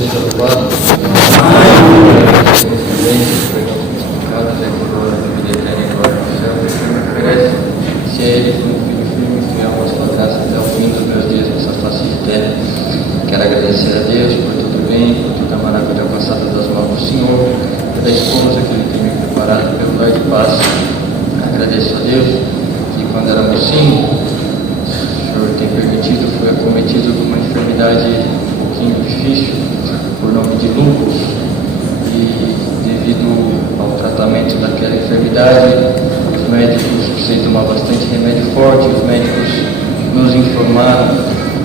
seja louvado. Se é Ele foi um filho firme e fiel à sua graça até o fim dos meus dias nessa face de terra. Quero agradecer a Deus por tudo bem, por toda a maravilha passada das mãos do Senhor, pela esposa que Ele tem me preparado, pelo lar de paz. Agradeço a Deus que quando era mocinho, o Senhor tem permitido, fui acometido de uma enfermidade um pouquinho difícil, por nome de lúpus, e devido ao tratamento daquela enfermidade, os médicos, precisei tomar bastante remédio forte, os médicos nos informaram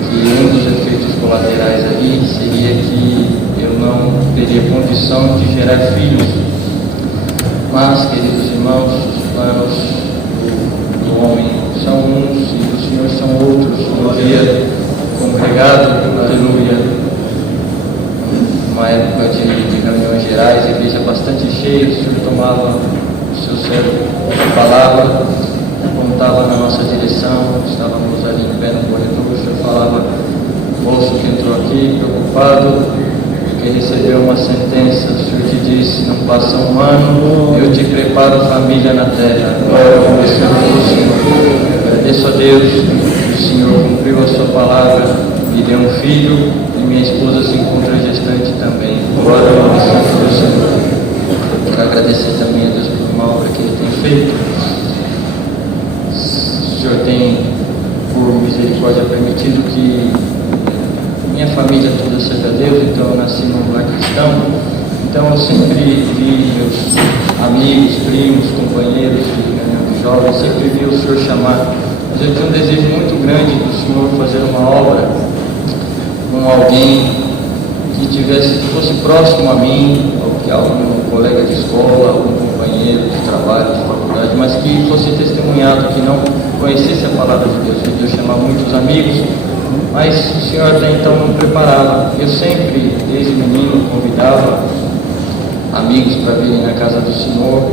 que um dos efeitos colaterais ali seria que eu não teria condição de gerar filhos. Mas, queridos irmãos, os planos do homem são uns e do Senhor são outros. No dia congregado, aleluia, uma época de reuniões gerais, a igreja bastante cheia, o Senhor tomava o seu servo a palavra, apontava na nossa direção, estávamos ali em pé no corredor, o Senhor falava: moço que entrou aqui preocupado, porque recebeu uma sentença, o Senhor te disse, não passa um ano, eu te preparo família na terra. Glória ao Senhor. Agradeço a Deus, o Senhor cumpriu a sua palavra, me deu um filho e minha esposa se encontra gestante também. Glória ao Senhor. Quero agradecer também a Deus por uma obra que Ele tem feito. O Senhor tem, por misericórdia, permitido que minha família toda serve a Deus, então eu nasci num lar cristão, então eu sempre vi meus amigos, primos, companheiros de jovens, sempre vi o Senhor chamar, mas eu tinha um desejo muito grande do Senhor fazer uma obra com alguém que fosse próximo a mim, ou que algum colega de escola, algum companheiro de trabalho, de faculdade, mas que fosse testemunhado, que não conhecesse a palavra de Deus. Deus chamar muitos amigos, mas o Senhor até então não preparava. Eu sempre, desde menino, convidava amigos para virem na casa do Senhor,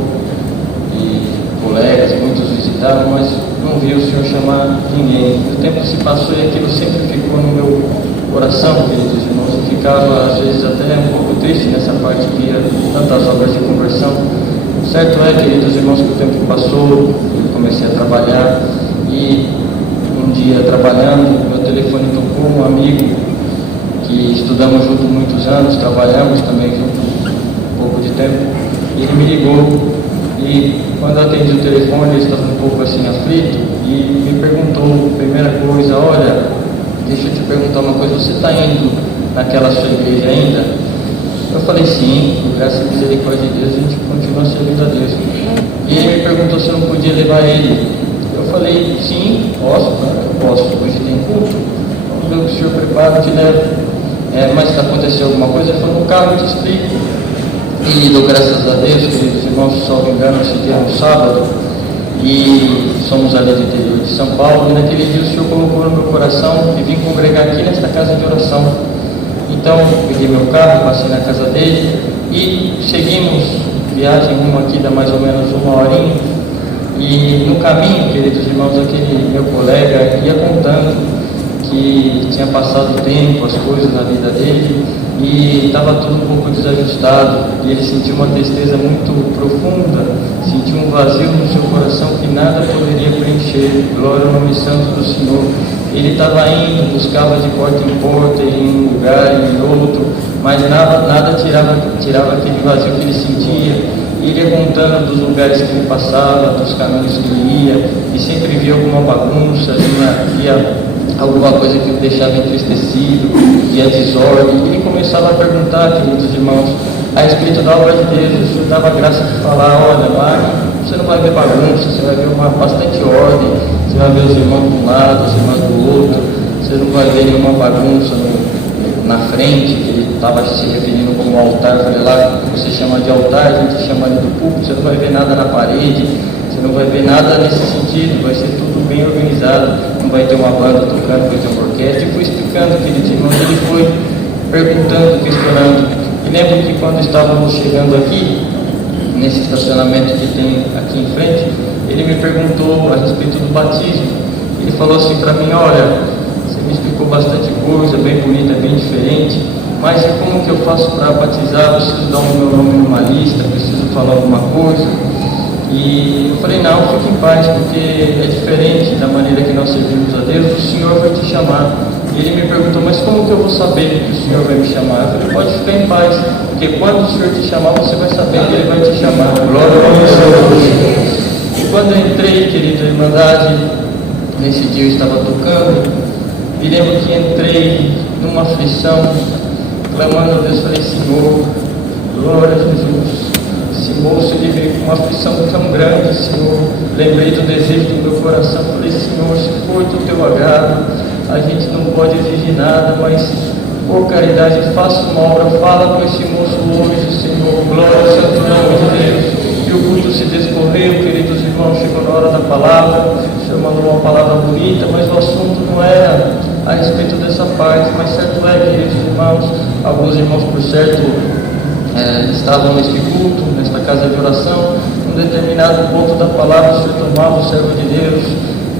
e colegas, muitos visitavam, mas não vi o Senhor chamar ninguém. O tempo se passou e aquilo sempre ficou no meu coração, queridos irmãos. Eu ficava, às vezes, até um pouco triste nessa parte, via tantas obras de conversão. Certo é, queridos irmãos, que o tempo passou, eu comecei a trabalhar, e um dia trabalhando, meu telefone tocou, um amigo que estudamos junto muitos anos, trabalhamos também junto um pouco de tempo, e ele me ligou, e quando eu atendi o telefone, ele estava um pouco assim aflito, e me perguntou, primeira coisa: olha, deixa eu te perguntar uma coisa, você está indo naquela sua igreja ainda? Eu falei: sim, por graça e misericórdia de Deus, a gente continua servindo a Deus. E ele me perguntou se eu não podia levar ele. Eu falei: sim, posso, eu posso, hoje tem culto, vamos ver o que o Senhor prepara, eu te levo. Mas aconteceu alguma coisa? Ele falou: no carro eu te explico. E dou graças a Deus, queridos irmãos, se não me engano, esse dia no sábado, e somos ali do interior de São Paulo, e naquele dia o Senhor colocou no meu coração e vim congregar aqui nesta casa de oração. Então, peguei meu carro, passei na casa dele e seguimos viagem rumo aqui, dá mais ou menos uma horinha. E no caminho, queridos irmãos, aquele meu colega ia contando que tinha passado o tempo, as coisas na vida dele, e estava tudo um pouco desajustado, e ele sentiu uma tristeza muito profunda, sentiu um vazio no seu coração que nada poderia preencher. Glória ao nome santo do Senhor. Ele estava indo, buscava de porta em porta, em um lugar e em outro, mas nada tirava aquele vazio que ele sentia. E ele ia contando dos lugares que ele passava, dos caminhos que ele ia, e sempre via alguma bagunça, via alguma coisa que o deixava entristecido, via desordem. E ele começava a perguntar, queridos irmãos, a respeito da obra de Deus. O Senhor dava graça de falar: olha, lá você não vai ver bagunça, você vai ver bastante ordem, você vai ver os irmãos de um lado, os irmãos do outro, você não vai ver nenhuma bagunça na frente, que ele estava se referindo como altar. Eu falei: lá você chama de altar, a gente chama ali do púlpito, você não vai ver nada na parede, você não vai ver nada nesse sentido, vai ser tudo bem organizado, não vai ter uma banda tocando, vai ter uma orquestra. E fui explicando, queridos irmãos, ele foi perguntando, questionando. E lembro que quando estávamos chegando aqui, nesse estacionamento que tem aqui em frente, ele me perguntou a respeito do batismo. Ele falou assim para mim: olha, você me explicou bastante coisa, bem bonita, bem diferente, mas e como que eu faço para batizar? Preciso dar o meu nome numa lista, preciso falar alguma coisa. E eu falei, não, fique em paz, porque é diferente da maneira que nós servimos a Deus, o Senhor vai te chamar. E ele me perguntou, mas como que eu vou saber que o Senhor vai me chamar? Eu falei, pode ficar em paz, porque quando o Senhor te chamar, você vai saber que Ele vai te chamar. Glória ao Senhor. E quando eu entrei, querido, Irmandade, nesse dia eu estava tocando, e lembro que entrei numa aflição, clamando a Deus, falei, Senhor, glória a Jesus. Esse moço, ele veio com uma aflição tão grande, Senhor. Lembrei do desejo do meu coração, falei, Senhor, se for do teu agrado, a gente não pode exigir nada, mas por caridade, faça uma obra, fala com esse moço hoje, Senhor, glória ao santo nome de Deus. E o culto se descorreu, queridos irmãos, chegou na hora da palavra, o Senhor mandou uma palavra bonita, mas o assunto não era a respeito dessa parte, mas certo é, queridos irmãos, alguns irmãos, por certo, estavam neste culto, nesta casa de oração, num determinado ponto da palavra, o Senhor tomava o servo de Deus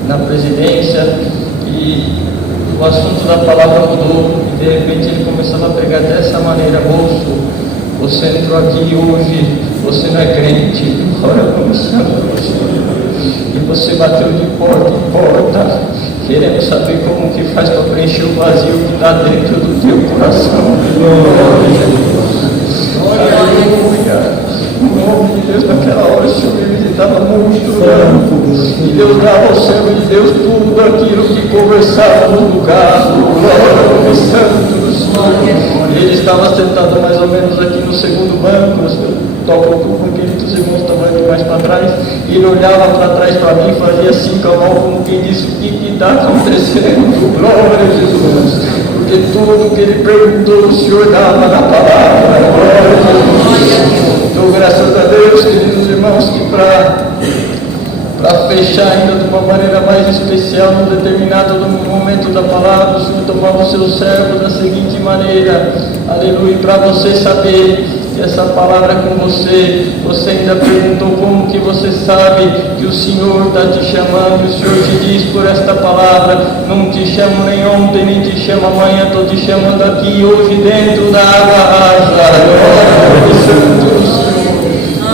na presidência, e o assunto da palavra mudou, e de repente ele começava a pregar dessa maneira, moço, você entrou aqui hoje, você não é crente, ora começando, e você bateu de porta em porta, querendo saber como que faz para preencher o vazio que está dentro do teu coração. Aleluia. O nome de Deus, naquela hora, o Senhor me visitava muito, e Deus dava ao servo de Deus tudo aquilo que conversava no lugar, glória ao Santo do Senhor. Ele estava sentado mais ou menos aqui no segundo banco, eu toco com aqueles irmãos estavam aqui mais para trás, e ele olhava para trás para mim, fazia assim com a mão, como quem disse, o que está acontecendo? Glória a Jesus. Porque tudo que ele perguntou, o Senhor dava na palavra. Glória a Jesus. Então, graças a Deus, queridos irmãos, que para fechar ainda de uma maneira mais especial, num determinado momento da palavra, o Senhor tomava o seu servo da seguinte maneira, aleluia, para você saber que essa palavra é com você, você ainda perguntou como que você sabe que o Senhor está te chamando, e o Senhor te diz por esta palavra, não te chamo nem ontem, nem te chamo amanhã, estou te chamando aqui hoje dentro da água rasa.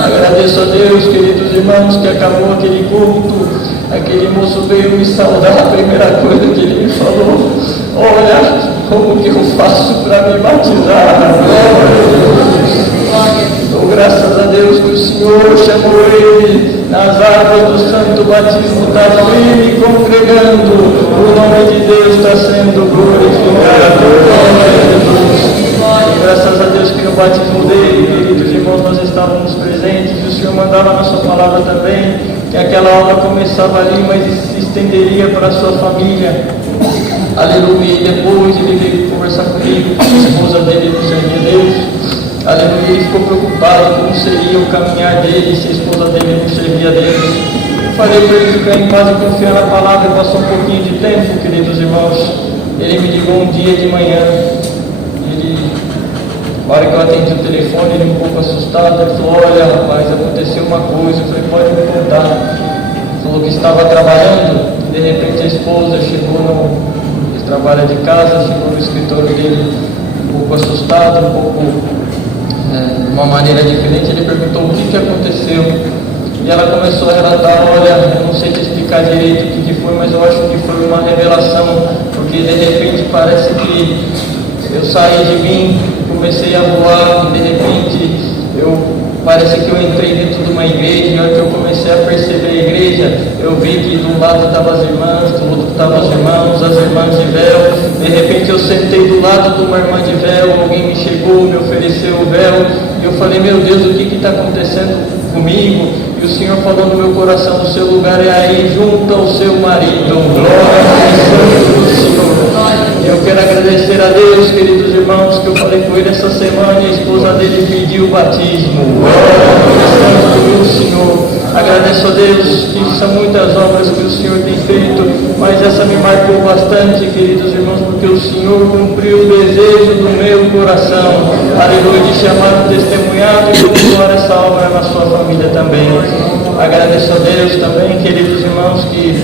Agradeço a Deus, queridos irmãos, que acabou aquele culto, aquele moço veio me saudar, a primeira coisa que ele me falou, olha, como que eu faço para me batizar? Dou graças a Deus que o Senhor chamou ele nas águas do santo batismo, está firme congregando, o nome de Deus está sendo glorificado. Graças a Deus que no batismo dele, queridos irmãos, nós estávamos presentes, e o Senhor mandava na sua palavra também, que aquela obra começava ali, mas se estenderia para a sua família. Aleluia. E depois ele veio conversar comigo, a esposa dele não servia a Deus. Aleluia. Ele ficou preocupado como seria o caminhar dele se a esposa dele não servia a Deus. Eu falei para ele ficar em paz e confiar na palavra, e passou um pouquinho de tempo, queridos irmãos. Ele me ligou um dia de manhã. Na hora que eu atendi o telefone, ele um pouco assustado, ele falou, olha rapaz, aconteceu uma coisa. Eu falei, pode me contar. Ele falou que estava trabalhando, e de repente a esposa chegou ele trabalha de casa, chegou no escritório dele um pouco assustado, um pouco de uma maneira diferente. Ele perguntou o que aconteceu, e ela começou a relatar, olha, eu não sei te explicar direito o que foi, mas eu acho que foi uma revelação, porque de repente parece que eu saí de mim, comecei a voar, e de repente parece que eu entrei dentro de uma igreja, e na hora que eu comecei a perceber a igreja, eu vi que de um lado estavam as irmãs, do outro estavam os irmãos, as irmãs de véu. De repente eu sentei do lado de uma irmã de véu, alguém me chegou, me ofereceu o véu, e eu falei, meu Deus, o que está acontecendo comigo? E o Senhor falou no meu coração, o seu lugar é aí, junto ao seu marido. Glória ao Senhor do Senhor. Eu quero agradecer a Deus, queridos irmãos, que eu falei com ele essa semana, e a esposa dele pediu o batismo. Glória ao Senhor. Agradeço a Deus que são muitas obras que o Senhor tem feito, mas essa me marcou bastante, queridos irmãos, porque o Senhor cumpriu o desejo do meu coração. Aleluia, de chamar o testemunhado e continuar essa obra na sua família também. Agradeço a Deus também, queridos irmãos, que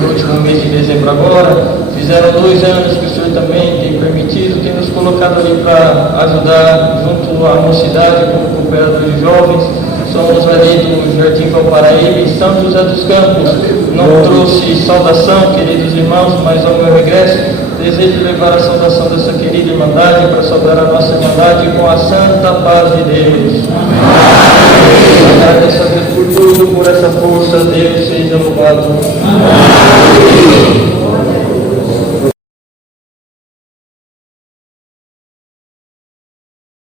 no último mês de dezembro agora fizeram 2 anos que o Senhor também tem permitido, tem nos colocado ali para ajudar junto à mocidade como cooperador de jovens. Somos ali do Jardim Valparaíba, em São José dos Campos. Não trouxe saudação, queridos irmãos, mas ao meu regresso desejo levar a saudação dessa querida irmandade para saudar a nossa irmandade com a santa paz de Deus. Agradeço a Deus por tudo, por essa força. Deus seja louvado.